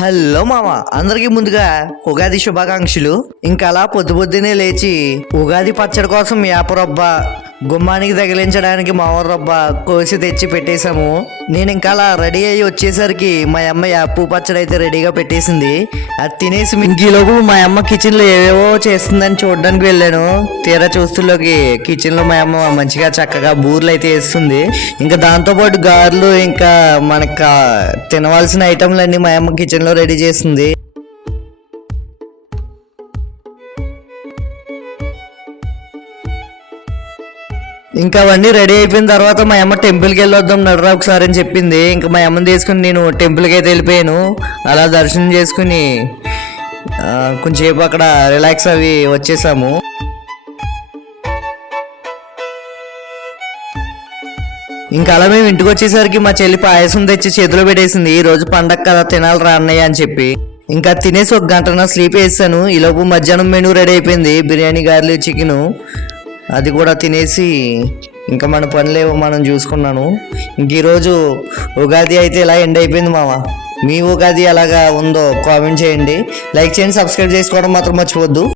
Hello మామ, అందరికి ముందుగా ఉగాది శుభాకాంక్షలు. ఇంకా అలా పొద్దునే లేచి ఉగాది పచ్చడి కోసం వేపరొబ్బ గుమ్మానికి తగిలించడానికి మామూలు రొబ్బ కోసి తెచ్చి పెట్టేశాము. నేను ఇంకా అలా రెడీ అయ్యి వచ్చేసరికి మా అమ్మ యాపు పచ్చడి అయితే రెడీగా పెట్టేసింది. అది తినేసి ఇంకీలోపు మా అమ్మ కిచెన్ లో ఏవేవో చేస్తుందని చూడడానికి వెళ్ళాను. తీరా చూస్తుల్లోకి కిచెన్ లో మా అమ్మ మంచిగా చక్కగా బూర్లు అయితే వేస్తుంది. ఇంకా దాంతో పాటు గారెలు ఇంకా మనకు తినవలసిన ఐటమ్లన్నీ మా అమ్మ కిచెన్ లో రెడీ చేస్తుంది. ఇంకా అవన్నీ రెడీ అయిపోయిన తర్వాత మా అమ్మ టెంపుల్కి వెళ్ళొద్దాం నడరా ఒకసారి అని చెప్పింది. ఇంకా మా అమ్మని తీసుకుని నేను టెంపుల్కి అయితే వెళ్ళిపోయాను. అలా దర్శనం చేసుకుని కొంచెంసేపు అక్కడ రిలాక్స్ అవి వచ్చేసాము. ఇంకా అలా మేము ఇంటికి వచ్చేసరికి మా చెల్లి పాయసం తెచ్చి చేతిలో పెట్టేసింది. ఈ రోజు పండగ కదా తినాలి రా అన్నయ్య అని చెప్పి ఇంకా తినేసి ఒక గంటన స్లీప్ వేసాను. ఈలోపు మధ్యాహ్నం మెనూ రెడీ అయిపోయింది. బిర్యానీ, గారెలు, చికెను అది కూడా తినేసి ఇంకా మన పనులేవో మనం చూసుకున్నాను. ఇంక ఈరోజు ఉగాది అయితే ఇలా ఎండ్ అయిపోయింది మామ. మీ ఉగాది ఎలాగా ఉందో కామెంట్ చేయండి, లైక్ చేయండి, సబ్స్క్రైబ్ చేసుకోవడం మాత్రం మర్చిపోవద్దు.